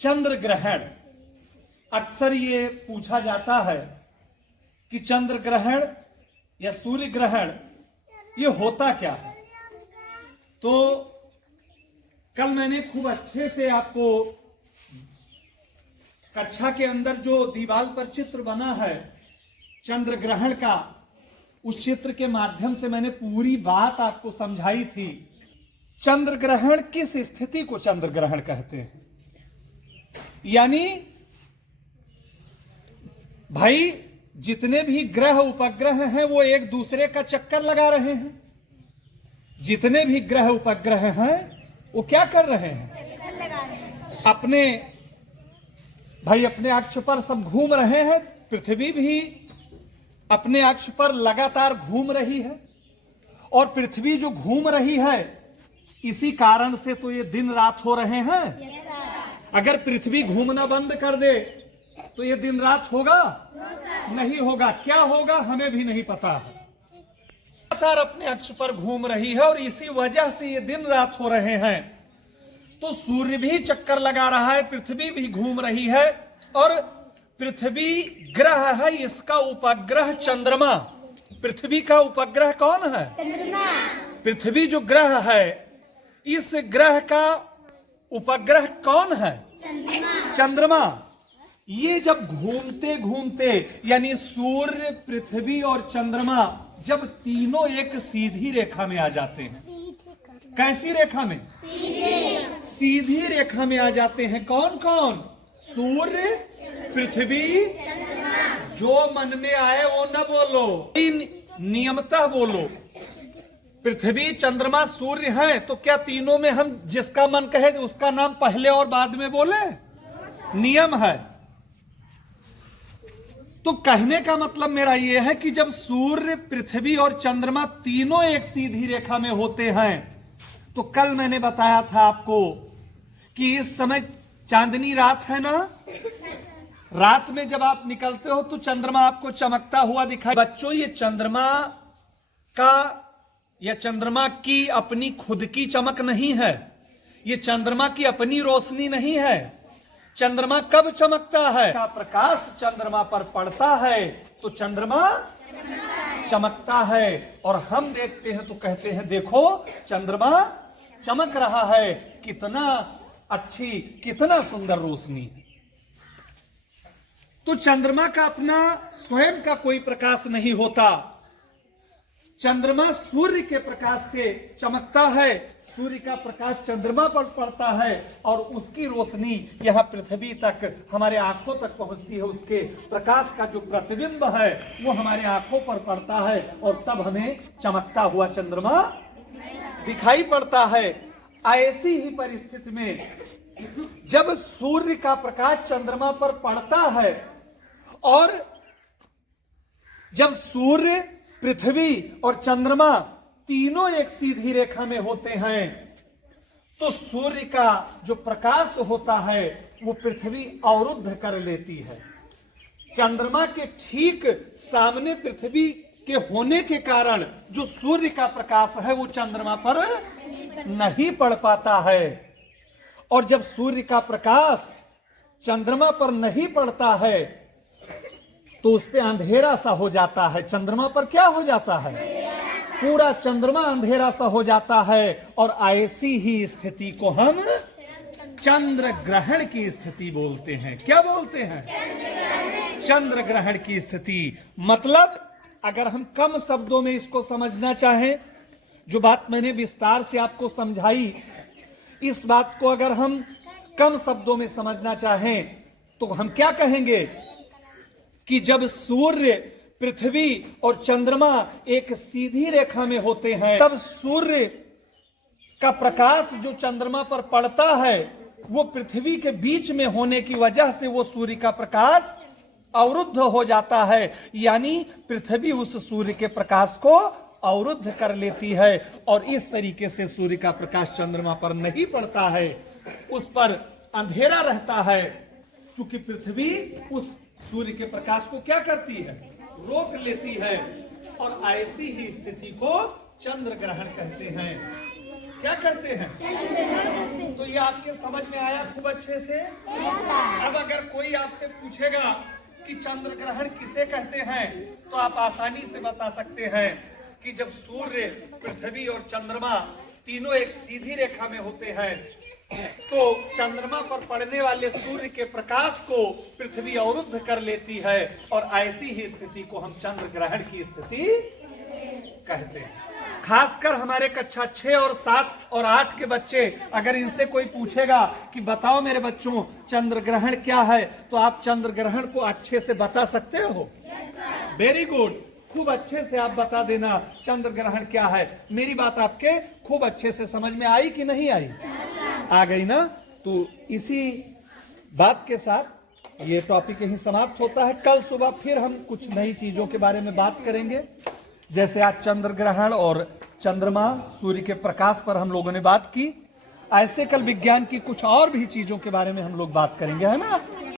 चंद्र ग्रहण, अक्सर ये पूछा जाता है कि चंद्र ग्रहण या सूर्य ग्रहण ये होता क्या है। तो कल मैंने खूब अच्छे से आपको कक्षा के अंदर जो दीवार पर चित्र बना है चंद्र ग्रहण का, उस चित्र के माध्यम से मैंने पूरी बात आपको समझाई थी। चंद्र ग्रहण किस स्थिति को चंद्र ग्रहण कहते हैं? यानी भाई जितने भी ग्रह उपग्रह हैं वो एक दूसरे का चक्कर लगा रहे हैं। जितने भी ग्रह उपग्रह हैं वो क्या कर रहे हैं? अपने अक्ष पर सब घूम रहे हैं। पृथ्वी भी अपने अक्ष पर लगातार घूम रही है, और पृथ्वी जो घूम रही है इसी कारण से तो ये दिन रात हो रहे हैं। अगर पृथ्वी घूमना बंद कर दे तो ये दिन रात होगा? नहीं होगा। क्या होगा हमें भी नहीं पता है। लगातार अपने अक्ष पर घूम रही है और इसी वजह से ये दिन रात हो रहे हैं। तो सूर्य भी चक्कर लगा रहा है, पृथ्वी भी घूम रही है, और पृथ्वी ग्रह है, इसका उपग्रह चंद्रमा। पृथ्वी का उपग्रह कौन है? चंद्रमा। पृथ्वी जो ग्रह है इस ग्रह का उपग्रह कौन है? चंद्रमा। ये जब घूमते घूमते यानी सूर्य, पृथ्वी और चंद्रमा जब तीनों एक सीधी रेखा में आ जाते हैं। कैसी रेखा में? सीधी रेखा में आ जाते हैं। कौन कौन? सूर्य, पृथ्वी। जो मन में आए वो न बोलो, नियमतः बोलो। पृथ्वी, चंद्रमा, सूर्य है तो क्या तीनों में हम जिसका मन कहे उसका नाम पहले और बाद में बोले? नियम है। तो कहने का मतलब मेरा यह है कि जब सूर्य, पृथ्वी और चंद्रमा तीनों एक सीधी रेखा में होते हैं, तो कल मैंने बताया था आपको कि इस समय चांदनी रात है ना। रात में जब आप निकलते हो तो चंद्रमा आपको चमकता हुआ दिखाई। बच्चों, ये चंद्रमा का या चंद्रमा की अपनी खुद की चमक नहीं है। ये चंद्रमा की अपनी रोशनी नहीं है। चंद्रमा कब चमकता है? का प्रकाश चंद्रमा पर पड़ता है तो चंद्रमा चमकता है, और हम देखते हैं तो कहते हैं देखो चंद्रमा चमक रहा है, कितना अच्छी, कितना सुंदर रोशनी। तो चंद्रमा का अपना स्वयं का कोई प्रकाश नहीं होता। चंद्रमा सूर्य के प्रकाश से चमकता है, सूर्य का प्रकाश चंद्रमा पर पड़ता है और उसकी रोशनी यहां पृथ्वी तक, हमारे आंखों तक पहुंचती है। उसके प्रकाश का जो प्रतिबिंब है वो हमारे आंखों पर पड़ता है और तब हमें चमकता हुआ चंद्रमा दिखाई पड़ता है। ऐसी ही परिस्थिति में जब सूर्य का प्रकाश चंद्रमा पर पड़ता है और जब सूर्य, पृथ्वी और चंद्रमा तीनों एक सीधी रेखा में होते हैं तो सूर्य का जो प्रकाश होता है वो पृथ्वी अवरुद्ध कर लेती है। चंद्रमा के ठीक सामने पृथ्वी के होने के कारण जो सूर्य का प्रकाश है वो चंद्रमा पर नहीं पड़ पाता है, और जब सूर्य का प्रकाश चंद्रमा पर नहीं पड़ता है तो उस पे अंधेरा सा हो जाता है। चंद्रमा पर क्या हो जाता है? पूरा चंद्रमा अंधेरा सा हो जाता है, और ऐसी ही स्थिति को हम चंद्र ग्रहण की स्थिति बोलते हैं। क्या बोलते हैं? चंद्र ग्रहण की स्थिति। मतलब अगर हम कम शब्दों में इसको समझना चाहें, जो बात मैंने विस्तार से आपको समझाई, इस बात को अगर हम कम शब्दों में समझना चाहें तो हम क्या कहेंगे कि जब सूर्य, पृथ्वी और चंद्रमा एक सीधी रेखा में होते हैं तब सूर्य का प्रकाश जो चंद्रमा पर पड़ता है वो पृथ्वी के बीच में होने की वजह से वो सूर्य का प्रकाश अवरुद्ध हो जाता है। यानी पृथ्वी उस सूर्य के प्रकाश को अवरुद्ध कर लेती है और इस तरीके से सूर्य का प्रकाश चंद्रमा पर नहीं पड़ता है, उस पर अंधेरा रहता है। क्योंकि पृथ्वी उस सूर्य के प्रकाश को क्या करती है? रोक लेती है, और ऐसी ही स्थिति को चंद्र ग्रहण कहते हैं। क्या कहते हैं? तो ये आपके समझ में आया खूब अच्छे से? अब अगर कोई आपसे पूछेगा कि चंद्र ग्रहण किसे कहते हैं, तो आप आसानी से बता सकते हैं कि जब सूर्य, पृथ्वी और चंद्रमा तीनों एक सीधी रेखा में होते हैं, तो चंद्रमा पर पड़ने वाले सूर्य के प्रकाश को पृथ्वी अवरुद्ध कर लेती है, और ऐसी ही स्थिति को हम चंद्र ग्रहण की स्थिति कहते हैं। खासकर हमारे कक्षा 6 और 7 और 8 के बच्चे, अगर इनसे कोई पूछेगा कि बताओ मेरे बच्चों चंद्र ग्रहण क्या है, तो आप चंद्र ग्रहण को अच्छे से बता सकते हो? वेरी गुड, खूब अच्छे से आप बता देना चंद्र ग्रहण क्या है। मेरी बात आपके खूब अच्छे से समझ में आई कि नहीं आई? आ गई ना? तो इसी बात के साथ ये टॉपिक यहीं समाप्त होता है। कल सुबह फिर हम कुछ नई चीजों के बारे में बात करेंगे, जैसे आज चंद्र ग्रहण और चंद्रमा, सूर्य के प्रकाश पर हम लोगों ने बात की। ऐसे कल विज्ञान की कुछ और भी चीजों के बारे में हम लोग बात करेंगे, है ना?